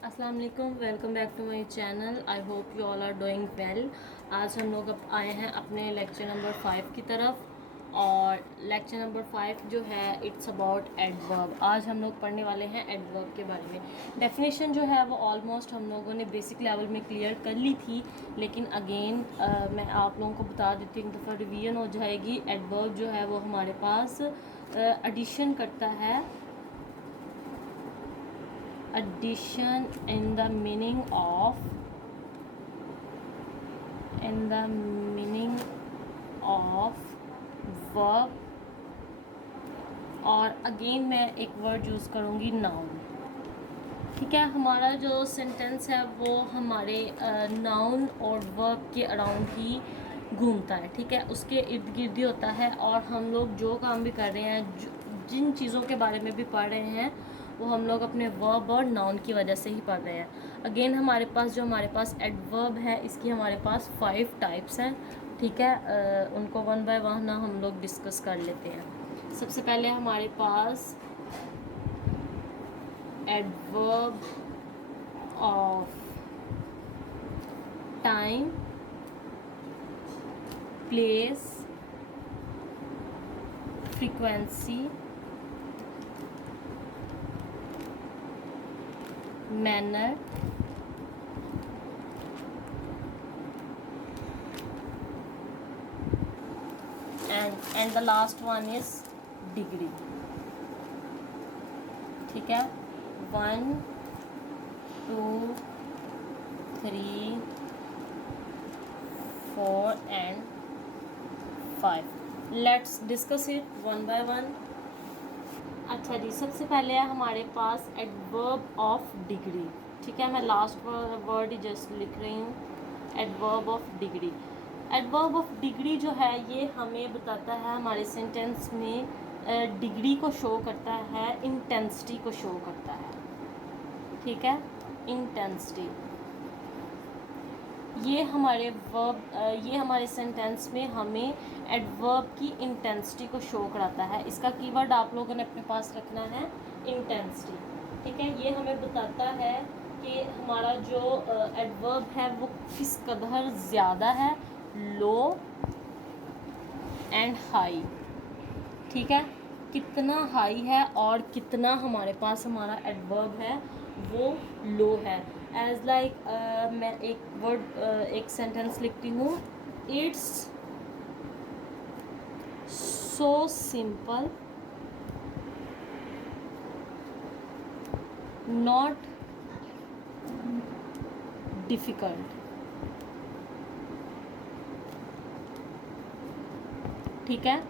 अस्सलाम वालेकुम, welcome back to my channel. I hope you all are doing well. आज हम लोग अब आए हैं अपने लेक्चर नंबर 5 की तरफ, और लेक्चर नंबर 5 जो है इट्स अबाउट एडवर्ब। आज हम लोग पढ़ने वाले हैं एडवर्ब के बारे में। डेफिनेशन जो है वो ऑलमोस्ट हम लोगों ने बेसिक लेवल में क्लियर कर ली थी, लेकिन अगेन मैं आप लोगों को बता देती हूँ, एक दफ़ा रिवीजन हो जाएगी। एडवर्ब जो है वो हमारे पास एडिशन करता है, addition in the meaning of verb, और अगेन मैं एक वर्ड यूज़ करूँगी नाउन। ठीक है, हमारा जो सेंटेंस है वो हमारे नाउन और वर्ब के अराउंड ही घूमता है। ठीक है, उसके इर्द गिर्द ही होता है, और हम लोग जो काम भी कर रहे हैं, जिन चीज़ों के बारे में भी पढ़ रहे हैं, वो हम लोग अपने वर्ब और नाउन की वजह से ही पढ़ रहे हैं। अगेन हमारे पास एडवर्ब है, इसकी हमारे पास 5 टाइप्स हैं। ठीक है, उनको वन बाय वन ना हम लोग डिस्कस कर लेते हैं। सबसे पहले हमारे पास adverb of time, place, frequency, manner, and the last one is degree। ठीक है, 1 2 3 4 and 5। Let's discuss it one by one. अच्छा जी, सबसे पहले है हमारे पास एडवर्ब ऑफ डिग्री। ठीक है, मैं लास्ट वर्ड ही जस्ट लिख रही हूँ, adverb of degree. Adverb of degree जो है ये हमें बताता है, हमारे सेंटेंस में डिग्री को शो करता है, इंटेंसिटी को शो करता है। ठीक है, इंटेंसिटी ये हमारे सेंटेंस में हमें एडवर्ब की इंटेंसिटी को शो कराता है। इसका कीवर्ड आप लोगों ने अपने पास रखना है, इंटेंसिटी। ठीक है, ये हमें बताता है कि हमारा जो एडवर्ब है वो किस कदर ज़्यादा है, लो एंड हाई। ठीक है, कितना हाई है और कितना हमारे पास हमारा एडवर्ब है वो लो है। एज लाइक मैं एक सेंटेंस लिखती हूँ, it's so simple not difficult. ठीक है,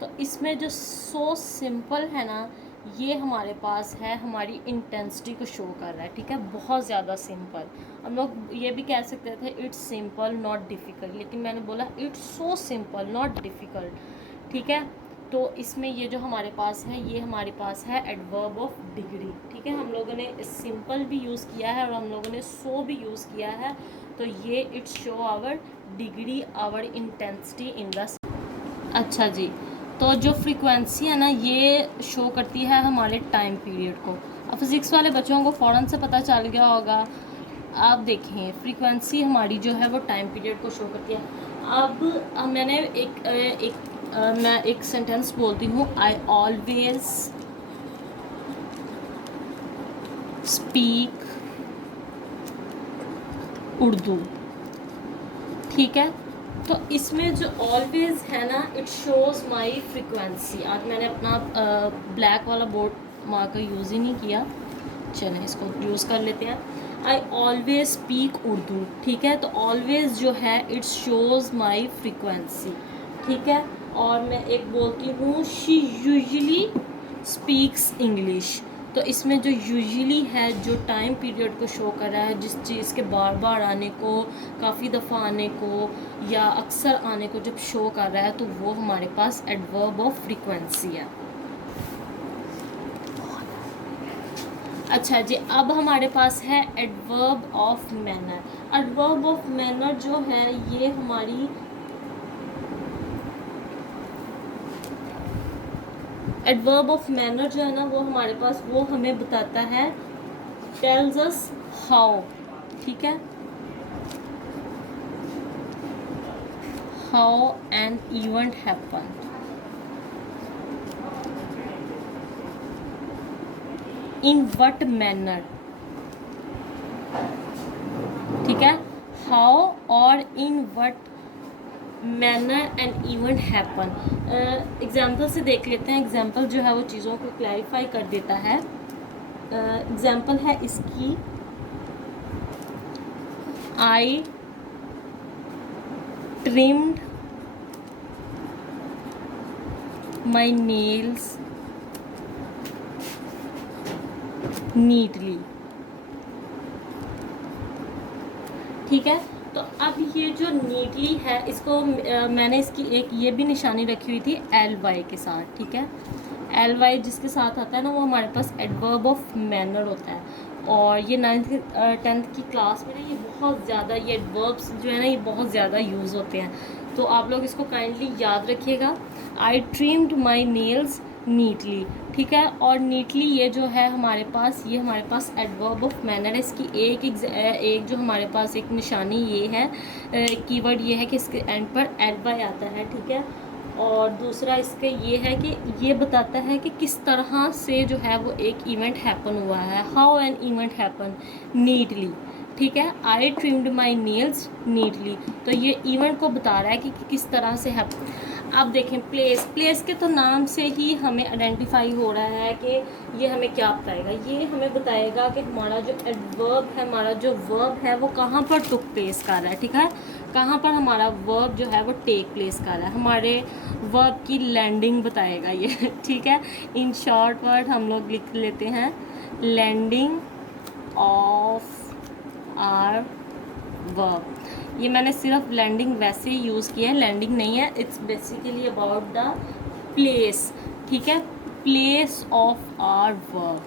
तो इसमें जो सो सिंपल है ना, ये हमारे पास है, हमारी इंटेंसिटी को शो कर रहा है। ठीक है, बहुत ज़्यादा सिंपल। हम लोग ये भी कह सकते थे इट्स सिंपल नॉट डिफ़िकल्ट, लेकिन मैंने बोला it's so simple not difficult. ठीक है, तो इसमें ये जो हमारे पास है, ये हमारे पास है एडवर्ब ऑफ डिग्री। ठीक है, हम लोगों ने सिंपल भी यूज़ किया है और हम लोगों ने सो भी यूज़ किया है, तो ये it's show our degree, our intensity in the. अच्छा जी, तो जो फ्रीक्वेंसी है ना, ये शो करती है हमारे टाइम पीरियड को। अब फिज़िक्स वाले बच्चों को फ़ौरन से पता चल गया होगा। आप देखें, फ्रीक्वेंसी हमारी जो है वो टाइम पीरियड को शो करती है। अब मैंने मैं एक सेंटेंस बोलती हूँ, आई ऑलवेज स्पीक उर्दू। ठीक है, तो इसमें जो ऑलवेज है ना, इट शोज़ माई फ्रीक्वेंसी। आज मैंने अपना ब्लैक वाला बोर्ड मार्कर यूज़ ही नहीं किया, चलें इसको यूज़ कर लेते हैं। I always speak Urdu. ठीक है, तो ऑलवेज जो है इट शोज़ माई फ्रीक्वेंसी। ठीक है, और मैं एक बोलती हूँ, शी यूजली स्पीक्स इंग्लिश। तो इसमें जो यूजली है, जो टाइम पीरियड को शो कर रहा है, जिस चीज़ के बार बार आने को, काफ़ी दफ़ा आने को या अक्सर आने को जब शो कर रहा है, तो वो हमारे पास एडवर्ब ऑफ फ्रीक्वेंसी है। अच्छा जी, अब हमारे पास है adverb of manner. Adverb of manner जो है ये हमारी एडवर्ब ऑफ मैनर जो है ना, वो हमारे पास वो हमें बताता है टेल्स अस हाउ, ठीक है, how an event happen, in what manner, ठीक है, हाउ और in what manner and event happen. Example से देख लेते हैं। एग्जाम्पल जो है वो चीज़ों को क्लैरिफाई कर देता है। एग्जाम्पल है इसकी, आई ट्रिम्ड माई नेल्स नीटली, ठीक है। तो अब ये जो नीटली है, इसको मैंने इसकी एक ये भी निशानी रखी हुई थी एल वाई के साथ, ठीक है। एल वाई जिसके साथ आता है ना, वो हमारे पास एडवर्ब ऑफ मैनर होता है। और ये 9th 10th की क्लास में ना ये बहुत ज़्यादा, ये एडवर्ब्स जो है ना ये बहुत ज़्यादा यूज़ होते हैं, तो आप लोग इसको काइंडली याद रखिएगा। आई ट्रिम्ड माई नेल्स नीटली, ठीक है। और नीटली ये जो है हमारे पास, ये हमारे पास एडवर्ब ऑफ मैनर है। इसकी एक जो हमारे पास एक निशानी ये है, कीवर्ड ये है कि इसके एंड पर एल वाई आता है, ठीक है। और दूसरा इसके ये है कि ये बताता है कि किस तरह से जो है वो एक इवेंट हैपन हुआ है, how an event happen neatly, ठीक है। आई ट्रिम्ड माई नेल्स नीटली, तो ये इवेंट को बता रहा है कि किस तरह से हैपन। आप देखें प्लेस के तो नाम से ही हमें आइडेंटिफाई हो रहा है कि ये हमें क्या बताएगा। ये हमें बताएगा कि हमारा जो एडवर्ब है, हमारा जो वर्ब है वो कहाँ पर टुक प्लेस कर रहा है, ठीक है। कहाँ पर हमारा वर्ब जो है वो टेक प्लेस कर रहा है, हमारे वर्ब की लैंडिंग बताएगा ये ठीक है। इन शॉर्ट वर्ड हम लोग लिख लेते हैं लैंडिंग ऑफ आर वर्ब। ये मैंने सिर्फ लैंडिंग वैसे ही यूज़ किया है, लैंडिंग नहीं है, it's basically about the place, ठीक है, प्लेस ऑफ आर वर्ब।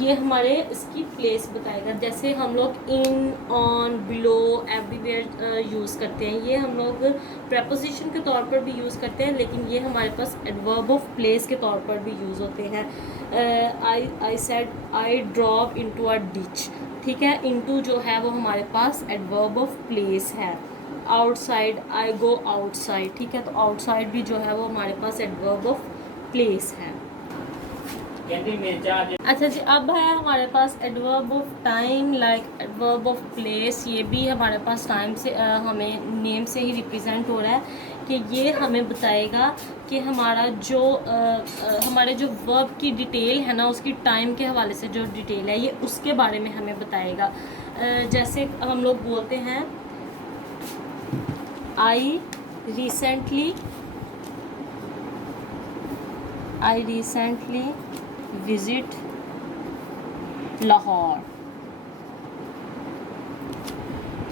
ये हमारे इसकी प्लेस बताएगा। जैसे हम लोग इन, ऑन, बिलो, एवरीवेयर यूज़ करते हैं, ये हम लोग प्रेपोजिशन के तौर पर भी यूज़ करते हैं, लेकिन ये हमारे पास एडवर्ब ऑफ प्लेस के तौर पर भी यूज़ होते हैं। I said I drop into a ditch, ठीक है। इनटू जो है वो हमारे पास एडवर्ब ऑफ प्लेस है। आउटसाइड, आई गो आउटसाइड, ठीक है। तो आउटसाइड भी जो है वो हमारे पास एडवर्ब ऑफ प्लेस है। अच्छा जी, अब है हमारे पास adverb of time, like adverb of place. ये भी हमारे पास टाइम से हमें नेम से ही रिप्रेजेंट हो रहा है कि ये हमें बताएगा कि हमारा जो हमारे जो वर्ब की डिटेल है ना, उसकी टाइम के हवाले से जो डिटेल है ये उसके बारे में हमें बताएगा। जैसे हम लोग बोलते हैं आई रिसेंटली विजिट लाहौर,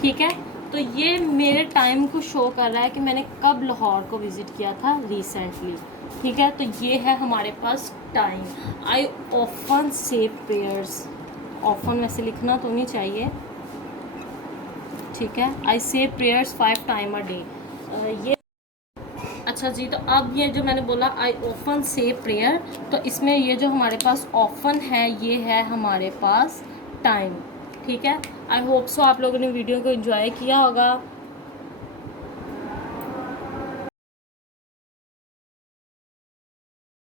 ठीक है। तो ये मेरे टाइम को शो कर रहा है कि मैंने कब लाहौर को विज़िट किया था, रिसेंटली, ठीक है। तो ये है हमारे पास टाइम। आई ऑफन से प्रेयर्स, ऑफन वैसे लिखना तो नहीं चाहिए, ठीक है। आई से प्रेयर्स 5 टाइम अ डे, ये अच्छा जी। तो अब ये जो मैंने बोला आई ऑफन से प्रेयर, तो इसमें ये जो हमारे पास ऑफन है ये है हमारे पास टाइम, ठीक है। आई होप सो आप लोगों ने वीडियो को एंजॉय किया होगा।